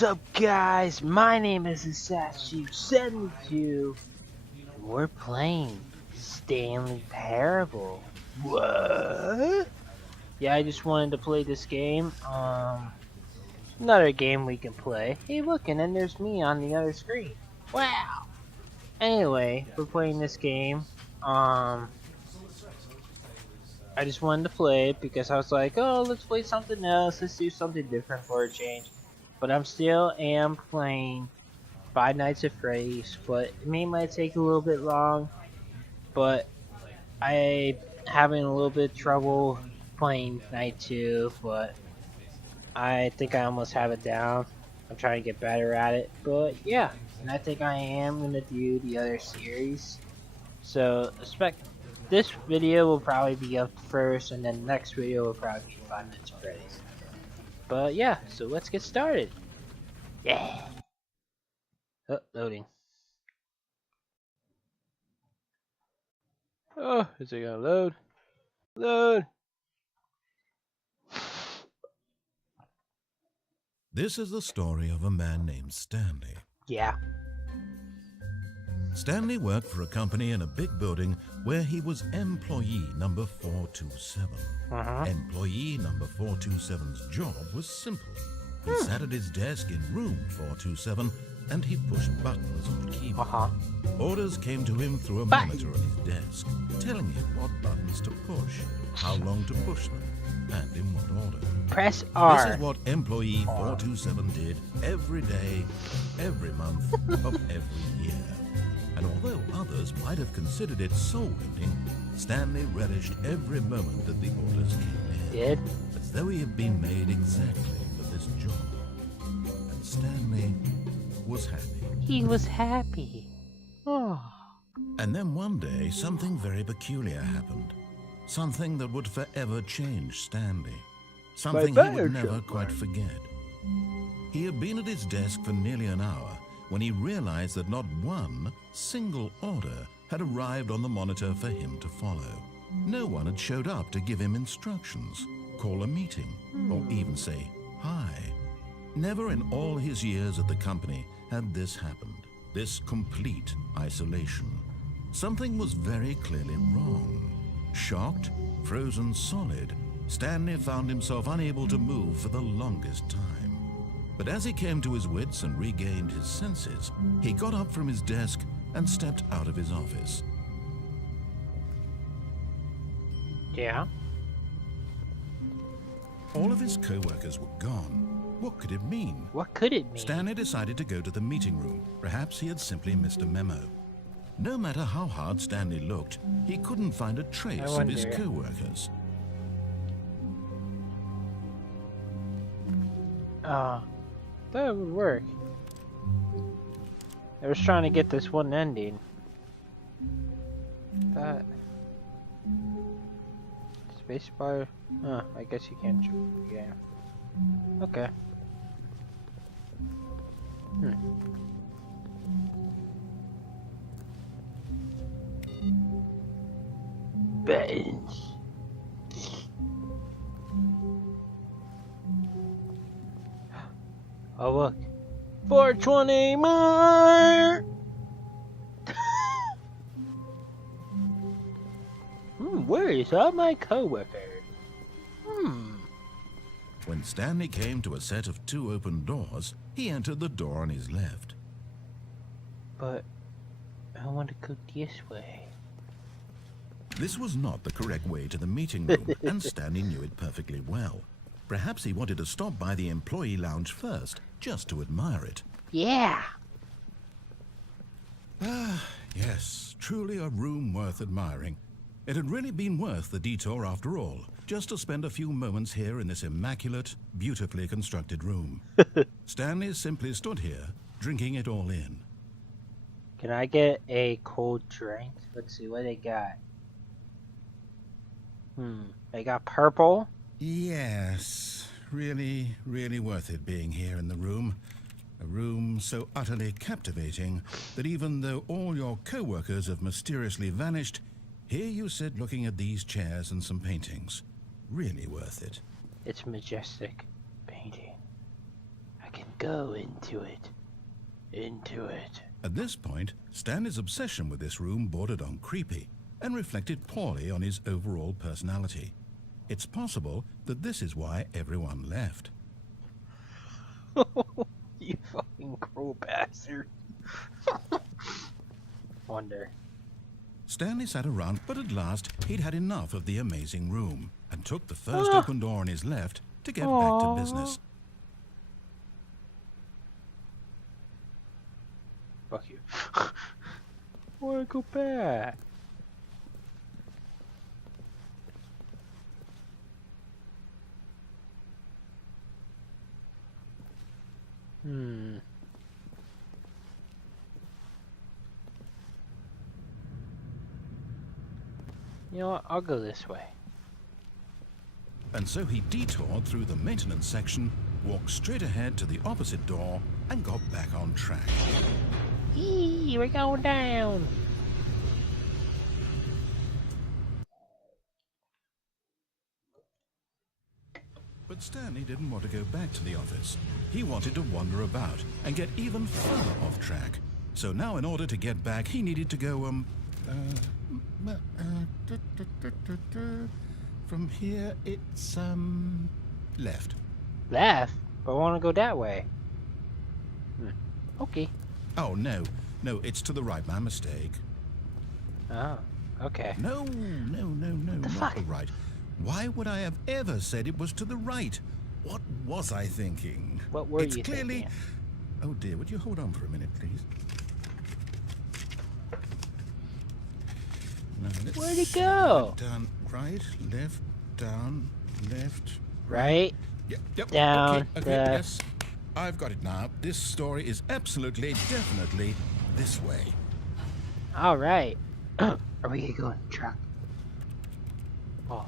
What's up, guys? My name is Statue72, and we're playing Stanley Parable. What? Yeah, I just wanted to play this game. Another game we can play. Hey, look, and then there's me on the other screen. Wow. Anyway, we're playing this game. I just wanted to play it because I was like, oh, let's play something else. Let's do something different for a change. But I'm still playing Five Nights at Freddy's, but it might take a little bit long. But I having a little bit of trouble playing Night 2, but I think I almost have it down. I'm trying to get better at it, but yeah, and I think I am gonna do the other series. So expect this video will probably be up first, and then the next video will probably be 5 Nights at Freddy's. But yeah, so let's get started. Yeah. Oh, loading. Oh, is it gonna load? Load. This is the story of a man named Stanley. Yeah. Stanley worked for a company in a big building where he was employee number 427. Employee number 427's job was simple. He sat at his desk in room 427 and he pushed buttons on the keyboard. Orders came to him through a monitor on his desk, telling him what buttons to push, how long to push them, and in what order. Press R. This is what employee 427 did every day, every month of every year. And although others might have considered it soul-rending, Stanley relished every moment that the orders came in. As though he had been made exactly for this job. And Stanley was happy. He was happy. Oh. And then one day, something very peculiar happened. Something that would forever change Stanley. Something he would never quite forget. He had been at his desk for nearly an hour when he realized that not one single order had arrived on the monitor for him to follow. No one had showed up to give him instructions, call a meeting, or even say hi. Never in all his years at the company had this happened, this complete isolation. Something was very clearly wrong. Shocked, frozen solid, Stanley found himself unable to move for the longest time. But as he came to his wits and regained his senses, he got up from his desk and stepped out of his office. Yeah. All of his co-workers were gone. What could it mean? What could it mean? Stanley decided to go to the meeting room. Perhaps he had simply missed a memo. No matter how hard Stanley looked, he couldn't find a trace of his co-workers. That would work. I was trying to get this one ending. That spacebar. I guess you can't. Yeah. Okay. Buttons. Oh look, 420 more. Where is all my coworkers? When Stanley came to a set of 2 open doors, he entered the door on his left. But I want to go this way. This was not the correct way to the meeting room, and Stanley knew it perfectly well. Perhaps he wanted to stop by the employee lounge first, just to admire it. Yeah. Yes, truly a room worth admiring. It had really been worth the detour after all, just to spend a few moments here in this immaculate, beautifully constructed room. Stanley simply stood here, drinking it all in. Can I get a cold drink? Let's see what they got. They got purple. Yes, really, really worth it being here in the room. A room so utterly captivating that even though all your co-workers have mysteriously vanished, here you sit looking at these chairs and some paintings. Really worth it. It's majestic painting. I can go into it. Into it. At this point, Stanley's obsession with this room bordered on creepy and reflected poorly on his overall personality. It's possible that this is why everyone left. You fucking cruel bastard. Wonder. Stanley sat around, but at last he'd had enough of the amazing room and took the first open door on his left to get back to business. Fuck you. I wanna go back. You know what? I'll go this way. And so he detoured through the maintenance section, walked straight ahead to the opposite door, and got back on track. Eee, we're going down. But Stanley didn't want to go back to the office. He wanted to wander about and get even further off track. So now in order to get back, he needed to go, from here it's, left. Left? But I want to go that way. Okay. Oh, no, it's to the right, my mistake. Oh, okay. No, not the right. Why would I have ever said it was to the right? What was I thinking? What were it's you clearly... thinking? Oh dear, would you hold on for a minute, please? Now, Where'd it go? Down, right, left, down, left, Right? Yep. Down, Okay, left. yes. I've got it now. This story is absolutely, definitely this way. All right. Are we gonna go in the truck? Oh.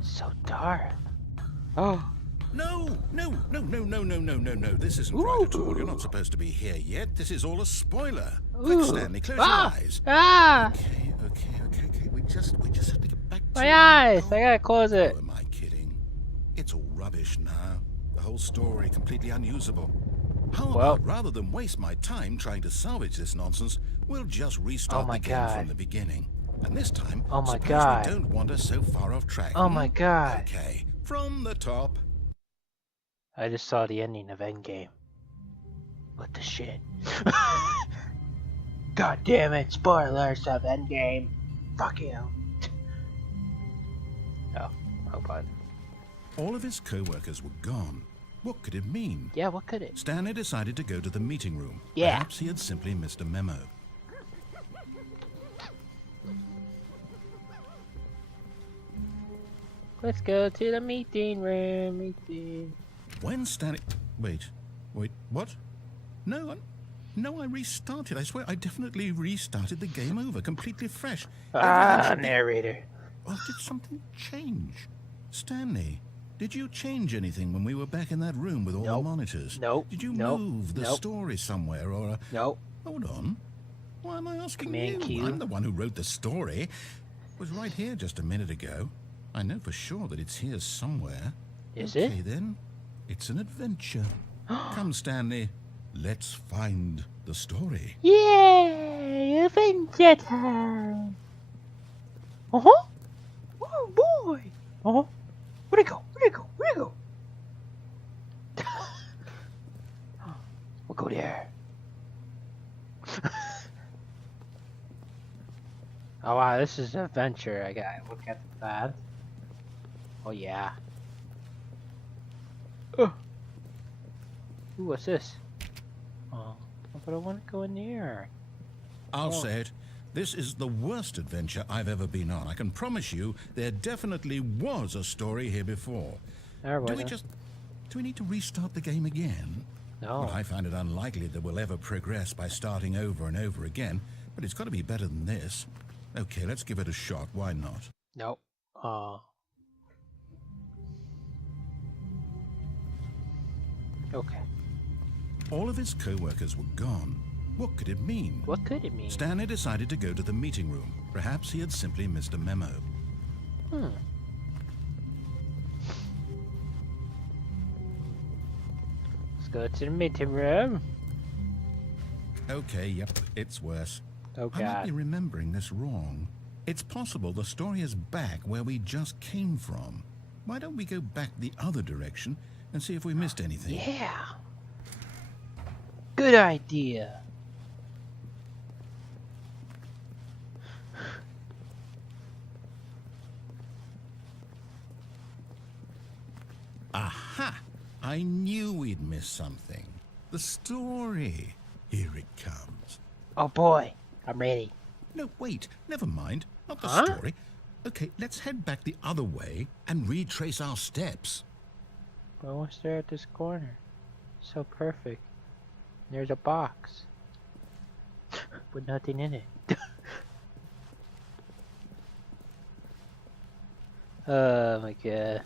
So dark. Oh. No. This isn't right at all. You're not supposed to be here yet. This is all a spoiler. Quick, Stanley, close your eyes. Okay. We just have to get back to My eyes! I gotta close it. Oh, am I kidding? It's all rubbish now. The whole story completely unusable. How about, rather than waste my time trying to salvage this nonsense, we'll just restart the game from the beginning. And this time, suppose we don't wander so far off track. Oh my god. Okay, from the top. I just saw the ending of Endgame. What the shit? God damn it, spoilers of Endgame. Fuck you. Oh, hold on. All of his co-workers were gone. What could it mean? Yeah, what could it? Stanley decided to go to the meeting room. Yeah. Perhaps he had simply missed a memo. Let's go to the meeting room. When Stanley... Wait, what? No, I restarted. I swear, I definitely restarted the game over, completely fresh. Narrator. Or did something change? Stanley, did you change anything when we were back in that room with all the monitors? Nope. Did you move the story somewhere or... Nope. Hold on. Why am I asking Command you? Q. I'm the one who wrote the story. It was right here just a minute ago. I know for sure that it's here somewhere. Is it? Okay, then. It's an adventure. Come, Stanley. Let's find the story. Yay! Adventure time! Uh-huh! Oh, boy! Uh-huh. Where'd it go? We'll go there. Oh wow, this is an adventure. I gotta look at that. Oh yeah. Ooh, what's this? Oh, but I want to go in there. I'll say it. This is the worst adventure I've ever been on. I can promise you there definitely was a story here before. Do we need to restart the game again? No. Well, I find it unlikely that we'll ever progress by starting over and over again, but it's got to be better than this. Okay, let's give it a shot. Why not? Nope. Okay. All of his co-workers were gone. What could it mean? What could it mean? Stanley decided to go to the meeting room. Perhaps he had simply missed a memo. go to the meeting room. Okay, yep, it's worse. Oh I might god. be remembering this wrong. It's possible the story is back where we just came from. Why don't we go back the other direction and see if we missed anything? Yeah. Good idea. Aha! I knew we'd miss something. The story. Here it comes. Oh boy, I'm ready. No, wait, never mind. Not the Huh? story. Okay, let's head back the other way and retrace our steps. But what's there at this corner? So perfect. There's a box. With nothing in it. Oh my god.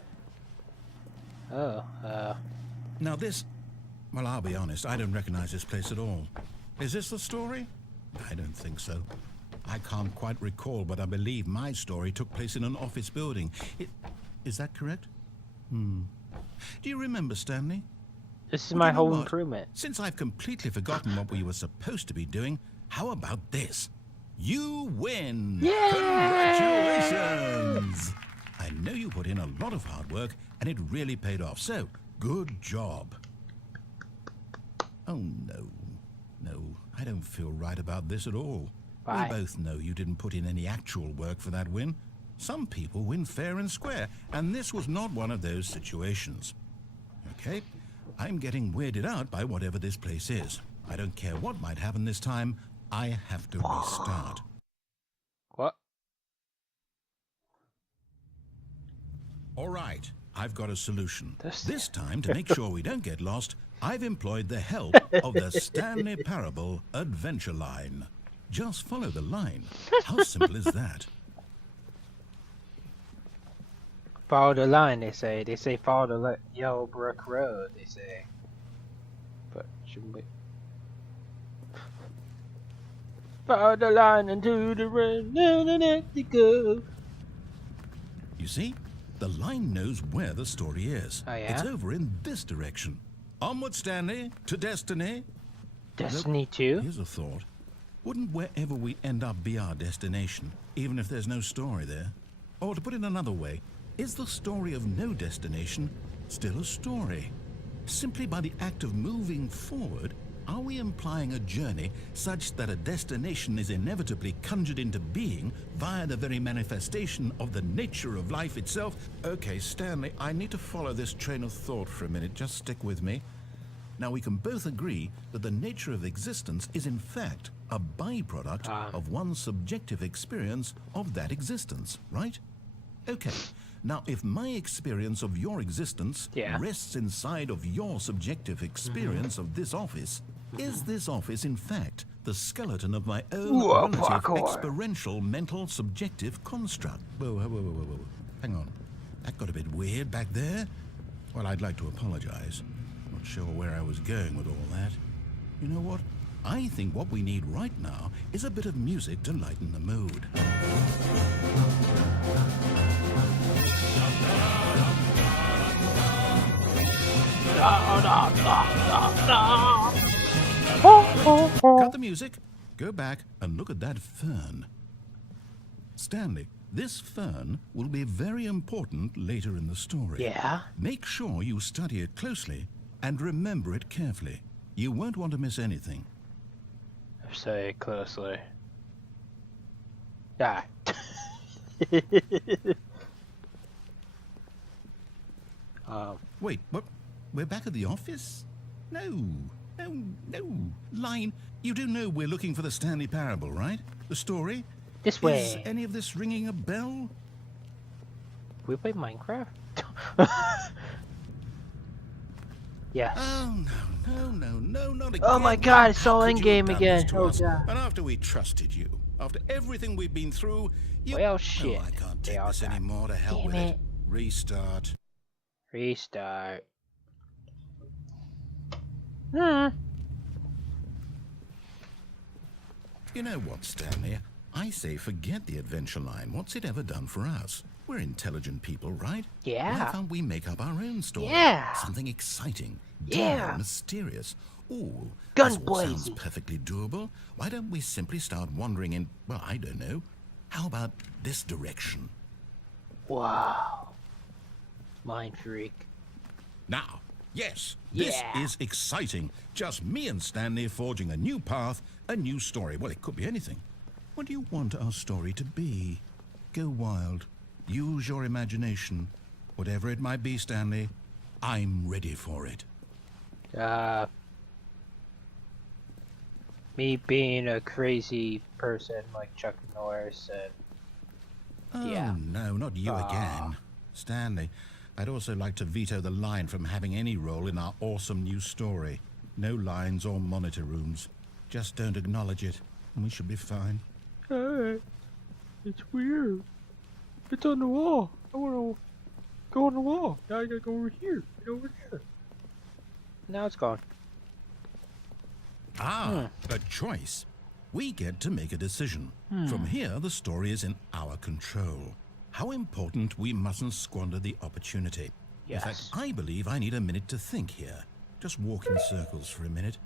Oh, Now this... Well, I'll be honest, I don't recognize this place at all. Is this the story? I don't think so. I can't quite recall, but I believe my story took place in an office building. Is that correct? Do you remember, Stanley? this is Well, my you know home what? improvement. Since I've completely forgotten what we were supposed to be doing, how about this? You win! Yeah! Congratulations! I know you put in a lot of hard work, and it really paid off, so good job. Oh, no. No, I don't feel right about this at all. Why? We both know you didn't put in any actual work for that win. Some people win fair and square, and this was not one of those situations. Okay? I'm getting weirded out by whatever this place is. I don't care what might happen this time. I have to restart. What? All right, I've got a solution. This- This time, to make sure we don't get lost, I've employed the help of the Stanley Parable Adventure Line. Just follow the line. How simple is that? Follow the line, they say. They say follow the Yellow Brick Road, they say. But shouldn't we? Follow the line into the rain, to go. You see, the line knows where the story is. Oh, yeah? It's over in this direction. Onward, Stanley, to destiny. Destiny 2? Here's a thought. Wouldn't wherever we end up be our destination, even if there's no story there? Or to put it another way, is the story of no destination still a story? Simply by the act of moving forward, are we implying a journey such that a destination is inevitably conjured into being via the very manifestation of the nature of life itself? Okay, Stanley, I need to follow this train of thought for a minute. Just stick with me. Now, we can both agree that the nature of existence is in fact a byproduct of one's subjective experience of that existence, right? Okay. Now, if my experience of your existence rests inside of your subjective experience of this office, is this office, in fact, the skeleton of my own relative experiential mental subjective construct? Whoa. Hang on. That got a bit weird back there. Well, I'd like to apologize. Not sure where I was going with all that. You know what? I think what we need right now is a bit of music to lighten the mood. Cut the music, go back and look at that fern. Stanley, this fern will be very important later in the story. Yeah? Make sure you study it closely and remember it carefully. You won't want to miss anything. Say it closely. Die. Wait, what? We're back at the office? No. Line, you do know we're looking for the Stanley Parable, right? The story? This way. Is any of this ringing a bell? We play Minecraft? Yes. Oh, no, not again. Oh my god, it's all How in could you have game done again. this to Oh us? god. And after we trusted you, after everything we've been through, you... Well, shit. Oh, I can't They take all this died. anymore. To hell Damn with it. it. Restart. Restart. You know what, Stanley? I say forget the adventure line. What's it ever done for us? We're intelligent people, right? Yeah. Why can't we make up our own story? Yeah. Something exciting, Yeah. daring, mysterious. Ooh, Gun this all sounds blazing. perfectly doable. Why don't we simply start wandering in, well, I don't know. How about this direction? Wow. Mind freak. Now, yes, this Yeah. is exciting. Just me and Stanley forging a new path, a new story. Well, it could be anything. What do you want our story to be? Go wild. Use your imagination. Whatever it might be, Stanley, I'm ready for it. Me being a crazy person like Chuck Norris and Oh, yeah. no, not you again. Stanley, I'd also like to veto the line from having any role in our awesome new story. No lines or monitor rooms. Just don't acknowledge it, and we should be fine. Alright. It's weird. It's on the wall. I wanna go on the wall. Now I gotta go over here and over there. Now it's gone. Ah, a choice. We get to make a decision. From here, the story is in our control. How important we mustn't squander the opportunity. Yes. In fact, I believe I need a minute to think here. Just walk in circles for a minute.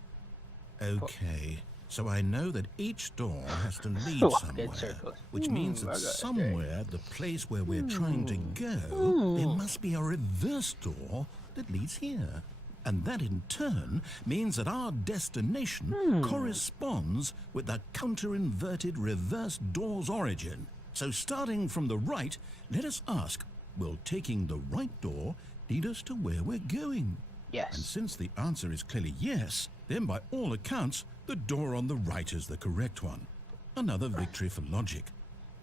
Okay, so I know that each door has to lead Walk in somewhere, circles. which means I that got it. somewhere, the place where we're trying to go, there must be a reverse door that leads here. And that in turn means that our destination corresponds with the counter-inverted reverse door's origin. So starting from the right, let us ask, will taking the right door lead us to where we're going? Yes. And since the answer is clearly yes, then by all accounts, the door on the right is the correct one. Another victory for logic.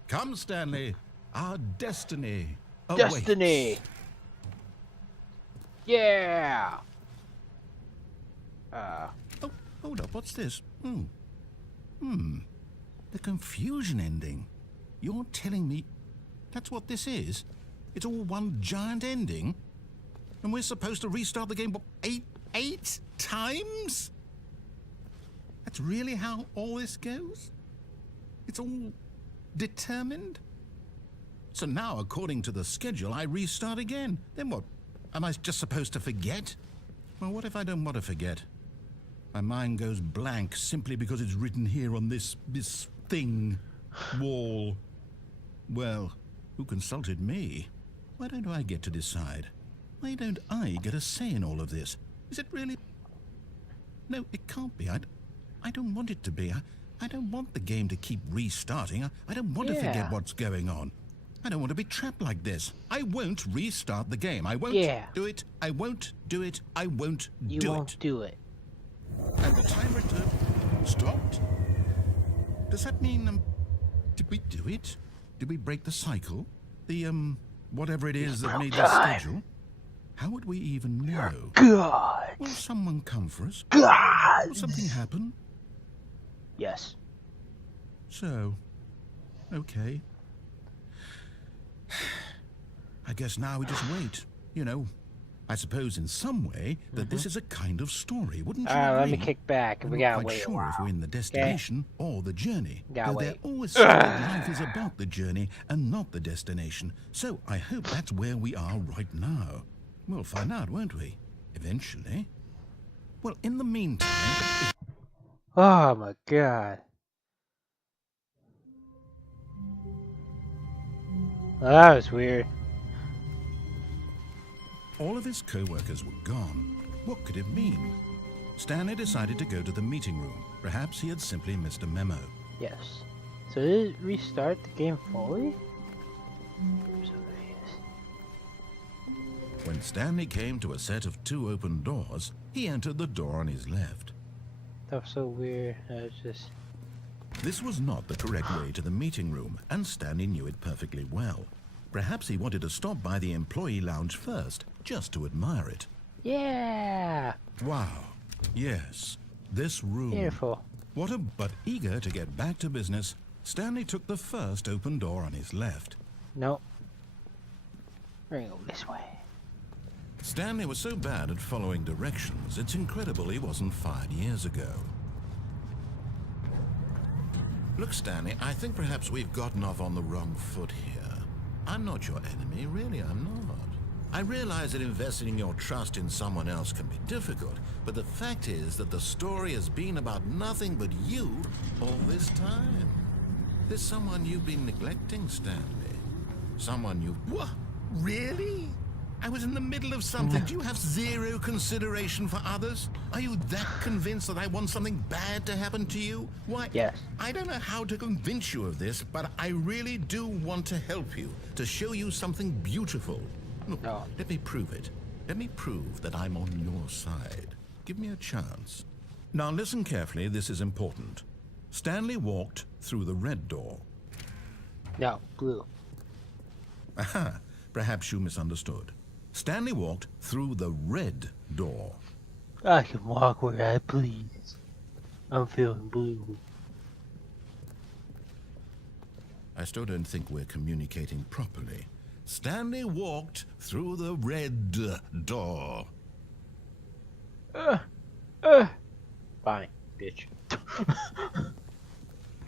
Come, Stanley, our destiny awaits. Destiny. Yeah. Oh, hold up, what's this? The confusion ending. You're telling me that's what this is? It's all one giant ending? And we're supposed to restart the game, what, eight times? That's really how all this goes? It's all determined? So now, according to the schedule, I restart again. Then what? Am I just supposed to forget? Well, what if I don't want to forget? My mind goes blank simply because it's written here on this thing, wall. Well, who consulted me? Why don't I get to decide? Why don't I get a say in all of this? Is it really? No, it can't be. I don't want it to be. I don't want the game to keep restarting. I don't want to forget what's going on. I don't want to be trapped like this. I won't restart the game. I won't do it. I won't do it. I won't do it. You won't do it. And the timer stopped? Does that mean, did we do it? Did we break the cycle? The, whatever it is that made the schedule? How would we even know? God. Will someone come for us? God. Will something happen? Yes. So, okay. I guess now we just wait, you know. I suppose in some way that this is a kind of story, wouldn't you agree? Let me kick back. I'm We not gotta quite wait a sure while. if we're in the destination or the journey. Gotta Though they're wait. always said that life is about the journey and not the destination. So I hope that's where we are right now. We'll find out, won't we? Eventually. Well, in the meantime... Oh my god. Well, that was weird. All of his co-workers were gone. What could it mean? Stanley decided to go to the meeting room. Perhaps he had simply missed a memo. Yes. So did it restart the game fully? When Stanley came to a set of 2 open doors, he entered the door on his left. That was so weird. I was just... This was not the correct way to the meeting room, and Stanley knew it perfectly well. Perhaps he wanted to stop by the employee lounge first, just to admire it. Yeah! Wow. Yes. This room. Beautiful. But eager to get back to business, Stanley took the first open door on his left. Nope. We're gonna go this way. Stanley was so bad at following directions, it's incredible he wasn't fired years ago. Look, Stanley, I think perhaps we've gotten off on the wrong foot here. I'm not your enemy, really, I'm not. I realize that investing your trust in someone else can be difficult, but the fact is that the story has been about nothing but you all this time. There's someone you've been neglecting, Stanley. Someone you... What? Really? I was in the middle of something. Do you have zero consideration for others? Are you that convinced that I want something bad to happen to you? Why? Yes. I don't know how to convince you of this, but I really do want to help you, to show you something beautiful. Look, let me prove it. Let me prove that I'm on your side. Give me a chance. Now listen carefully, this is important. Stanley walked through the red door. No, blue. Aha, perhaps you misunderstood. Stanley walked through the red door. I can walk where I please. I'm feeling blue. I still don't think we're communicating properly. Stanley walked through the red door. Fine, bitch.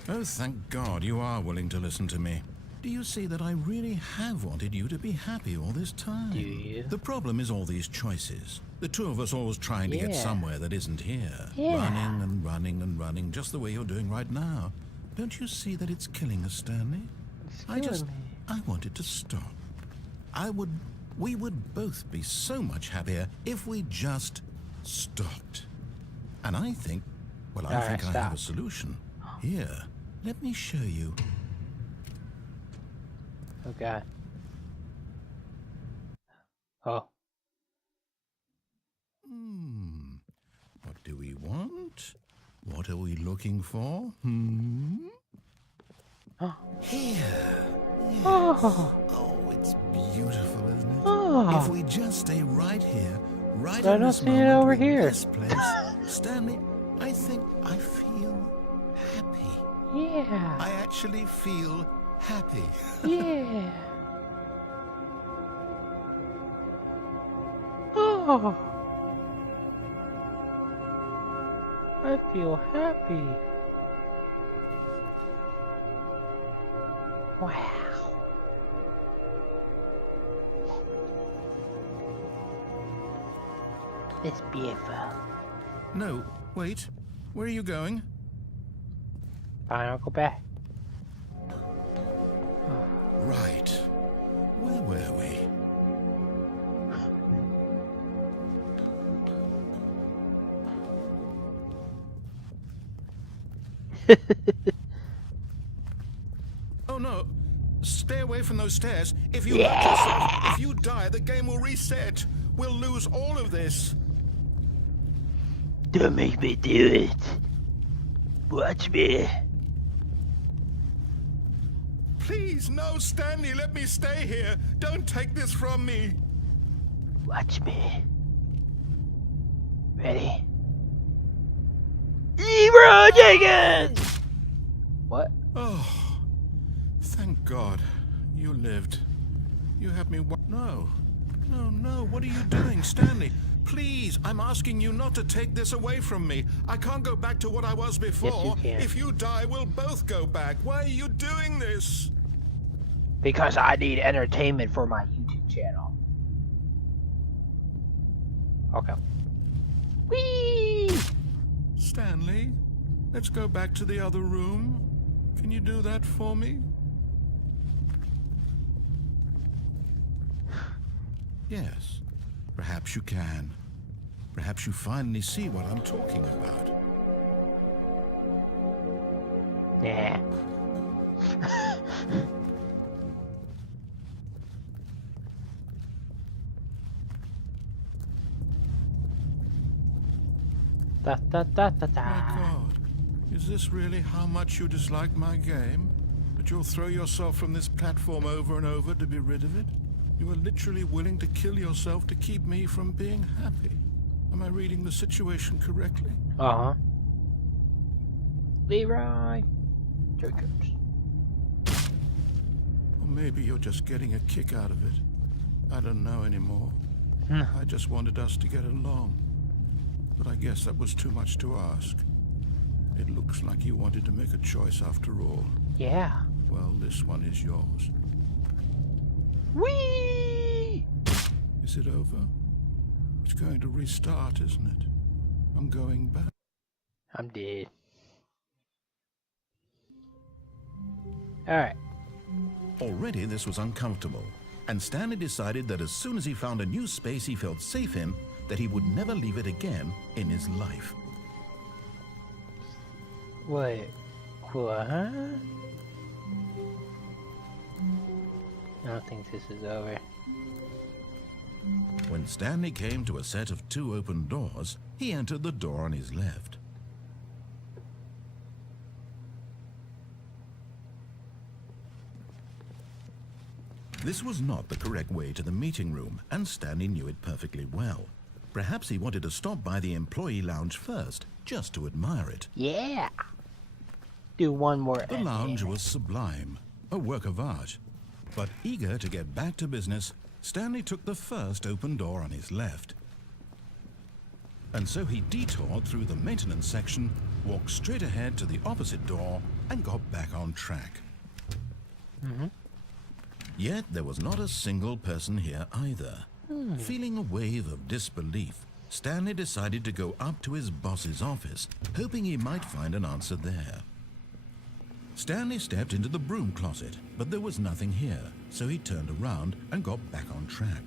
Oh, thank God you are willing to listen to me. Do you see that I really have wanted you to be happy all this time? Do you? The problem is all these choices. The two of us always trying to get somewhere that isn't here. Yeah. Running and running and running, just the way you're doing right now. Don't you see that it's killing us, Stanley? I wanted to stop. We would both be so much happier if we just stopped. And I think, well, I think I have a solution. Here, let me show you. Okay. Oh. What do we want? What are we looking for? Here. Yes. Oh, it's beautiful, isn't it? If we just stay right here, right in this moment, over in here. this place, Stanley, I think I feel happy. Yeah. I actually feel happy. Yeah. Oh. I feel happy. Wow. It's beautiful. No, wait. Where are you going? Fine, I'll go back. Right. Where were we? Oh no! Stay away from those stairs. If you hurt yourself, if you die, the game will reset. We'll lose all of this. Don't make me do it. Watch me. Please, no, Stanley, let me stay here. Don't take this from me. Watch me. Ready? Zero Jenkins! What? Oh, thank God. You lived. You have me. No. No, what are you doing, Stanley? Please, I'm asking you not to take this away from me. I can't go back to what I was before. Yes, you can. If you die, we'll both go back. Why are you doing this? Because I need entertainment for my YouTube channel. Okay. Whee! Stanley, let's go back to the other room. Can you do that for me? Yes, perhaps you can. Perhaps you finally see what I'm talking about. Nah. Da da da da da. My God, is this really how much you dislike my game? That you'll throw yourself from this platform over and over to be rid of it? You are literally willing to kill yourself to keep me from being happy. Am I reading the situation correctly? Uh-huh. Leroy Jacobs. Or maybe you're just getting a kick out of it. I don't know anymore. I just wanted us to get along. But I guess that was too much to ask. It looks like you wanted to make a choice after all. Yeah. Well, this one is yours. Whee! Is it over? It's going to restart, isn't it? I'm going back. I'm dead. Alright. Already this was uncomfortable, and Stanley decided that as soon as he found a new space he felt safe in, that he would never leave it again in his life. Wait. What? I don't think this is over. When Stanley came to a set of 2 open doors, he entered the door on his left. This was not the correct way to the meeting room, and Stanley knew it perfectly well. Perhaps he wanted to stop by the employee lounge first, just to admire it. Yeah! Do one more. The lounge was sublime, a work of art. But eager to get back to business, Stanley took the first open door on his left. And so he detoured through the maintenance section, walked straight ahead to the opposite door, and got back on track. Yet there was not a single person here either. Feeling a wave of disbelief, Stanley decided to go up to his boss's office, hoping he might find an answer there. Stanley stepped into the broom closet, but there was nothing here, so he turned around and got back on track.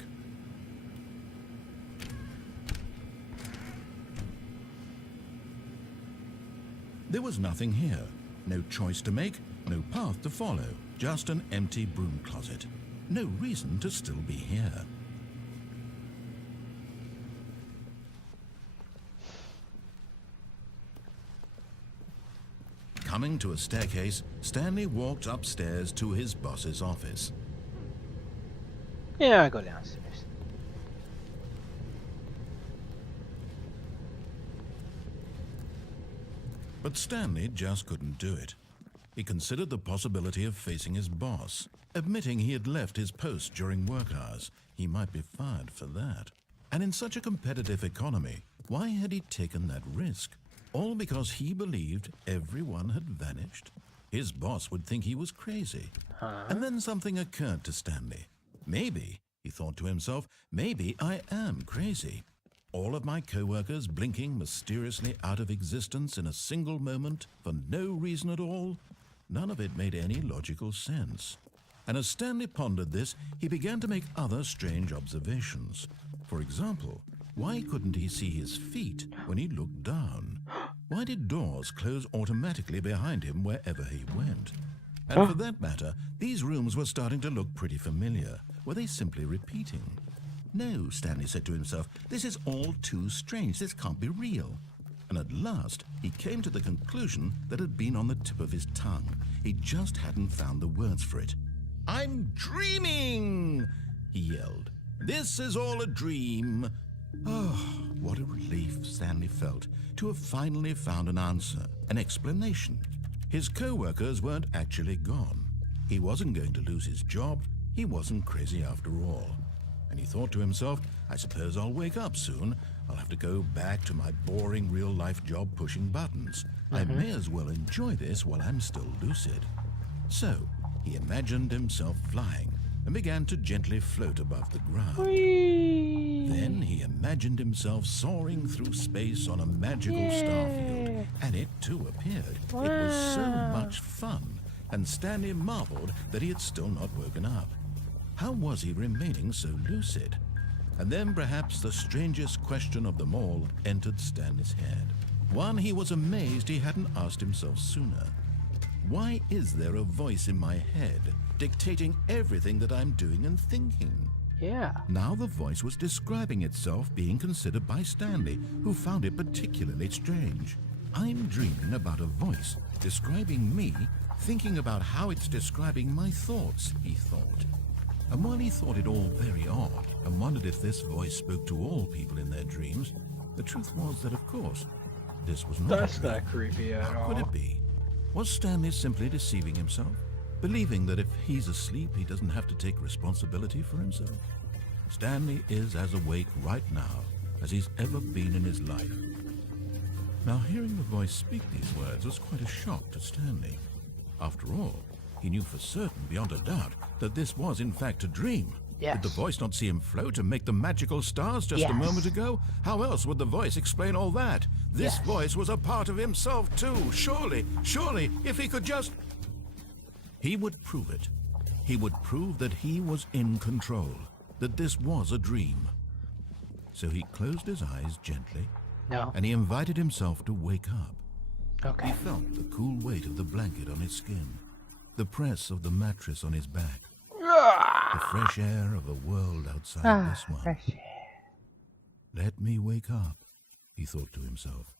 There was nothing here. No choice to make, no path to follow, just an empty broom closet. No reason to still be here. Coming to a staircase, Stanley walked upstairs to his boss's office. Yeah, I go downstairs. But Stanley just couldn't do it. He considered the possibility of facing his boss, admitting he had left his post during work hours. He might be fired for that. And in such a competitive economy, why had he taken that risk? All because he believed everyone had vanished? His boss would think he was crazy. And then something occurred to Stanley. Maybe, he thought to himself, maybe I am crazy. All of my co-workers blinking mysteriously out of existence in a single moment for no reason at all? None of it made any logical sense. And as Stanley pondered this, he began to make other strange observations. For example, why couldn't he see his feet when he looked down? Why did doors close automatically behind him wherever he went? And for that matter, these rooms were starting to look pretty familiar. Were they simply repeating? No, Stanley said to himself, this is all too strange. This can't be real. And at last, he came to the conclusion that had been on the tip of his tongue. He just hadn't found the words for it. "I'm dreaming!" he yelled. "This is all a dream." Oh, what a relief Stanley felt to have finally found an answer, an explanation. His co-workers weren't actually gone. He wasn't going to lose his job. He wasn't crazy after all. And he thought to himself, I suppose I'll wake up soon. I'll have to go back to my boring real-life job pushing buttons. I may as well enjoy this while I'm still lucid. So, he imagined himself flying and began to gently float above the ground. Whee! Then he imagined himself soaring through space on a magical starfield, and it too appeared. Wow. It was so much fun, and Stanley marveled that he had still not woken up. How was he remaining so lucid? And then perhaps the strangest question of them all entered Stanley's head. One he was amazed he hadn't asked himself sooner. Why is there a voice in my head dictating everything that I'm doing and thinking? Yeah. Now the voice was describing itself being considered by Stanley, who found it particularly strange. I'm dreaming about a voice describing me, thinking about how it's describing my thoughts, he thought. And while he thought it all very odd and wondered if this voice spoke to all people in their dreams, the truth was that, of course, this was not. That's not creepy at all. How could it be? Was Stanley simply deceiving himself, believing that if he's asleep, he doesn't have to take responsibility for himself? Stanley is as awake right now as he's ever been in his life. Now, hearing the voice speak these words was quite a shock to Stanley. After all, he knew for certain, beyond a doubt, that this was in fact a dream. Yes. Did the voice not see him float and make the magical stars just a moment ago? How else would the voice explain all that? This voice was a part of himself too. Surely, if he could just... He would prove it. He would prove that he was in control, that this was a dream. So he closed his eyes gently, and he invited himself to wake up. Okay. He felt the cool weight of the blanket on his skin, the press of the mattress on his back, the fresh air of a world outside this one. Fresh air. Let me wake up, he thought to himself.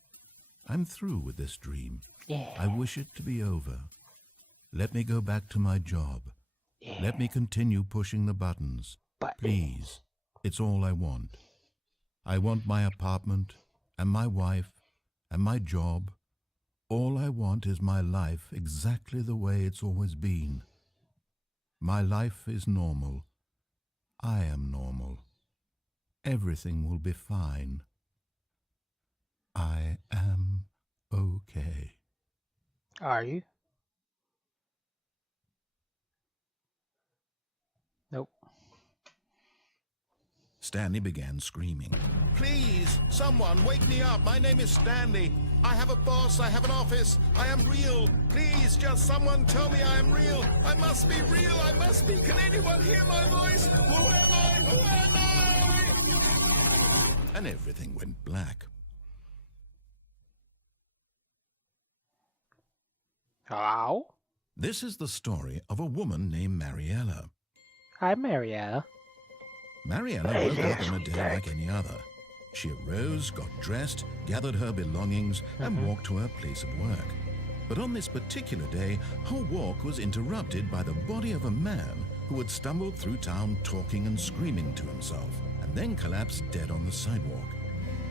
I'm through with this dream. Yeah. I wish it to be over. Let me go back to my job. Yeah. Let me continue pushing the buttons. Please, it's all I want. I want my apartment, and my wife, and my job. All I want is my life exactly the way it's always been. My life is normal. I am normal. Everything will be fine. I am okay. Are you? Nope. Stanley began screaming. Please, someone, wake me up. My name is Stanley. I have a boss. I have an office. I am real. Please, just someone tell me I am real. I must be real. I must be. Can anyone hear my voice? Who am I? Who am I? And everything went black. Hello? This is the story of a woman named Mariella. Hi, Mariella. Mariella woke up on a day like any other. She arose, got dressed, gathered her belongings, and walked to her place of work. But on this particular day, her walk was interrupted by the body of a man who had stumbled through town talking and screaming to himself, and then collapsed dead on the sidewalk.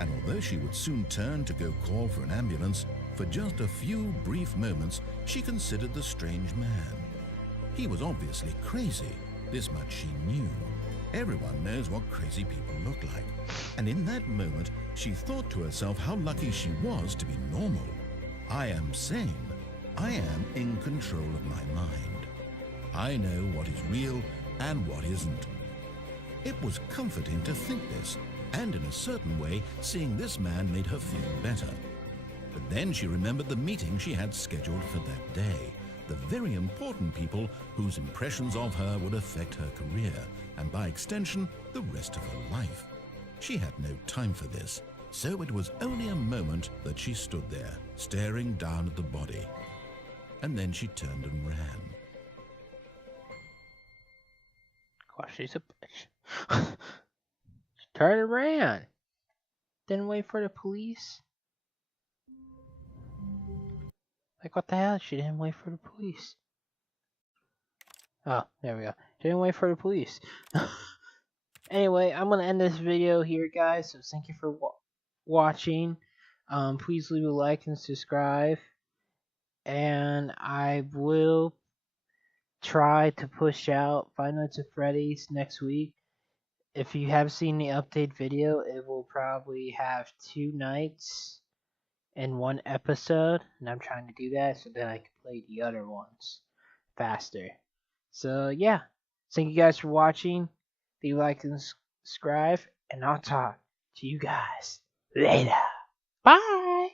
And although she would soon turn to go call for an ambulance, for just a few brief moments, she considered the strange man. He was obviously crazy. This much she knew. Everyone knows what crazy people look like. And in that moment, she thought to herself how lucky she was to be normal. I am sane. I am in control of my mind. I know what is real and what isn't. It was comforting to think this, and in a certain way, seeing this man made her feel better. But then she remembered the meeting she had scheduled for that day. The very important people whose impressions of her would affect her career, and by extension, the rest of her life. She had no time for this, so it was only a moment that she stood there, staring down at the body. And then she turned and ran. Gosh, she's a bitch. She turned and ran. Didn't wait for the police. Like, what the hell? She didn't wait for the police. Oh, there we go. She didn't wait for the police. Anyway, I'm going to end this video here, guys. So thank you for watching. Please leave a like and subscribe. And I will try to push out Five Nights at Freddy's next week. If you have seen the update video, it will probably have 2 nights in 1 episode, and I'm trying to do that so that I can play the other ones faster. So yeah, thank you guys for watching. Leave a like and subscribe, and I'll talk to you guys later. Bye.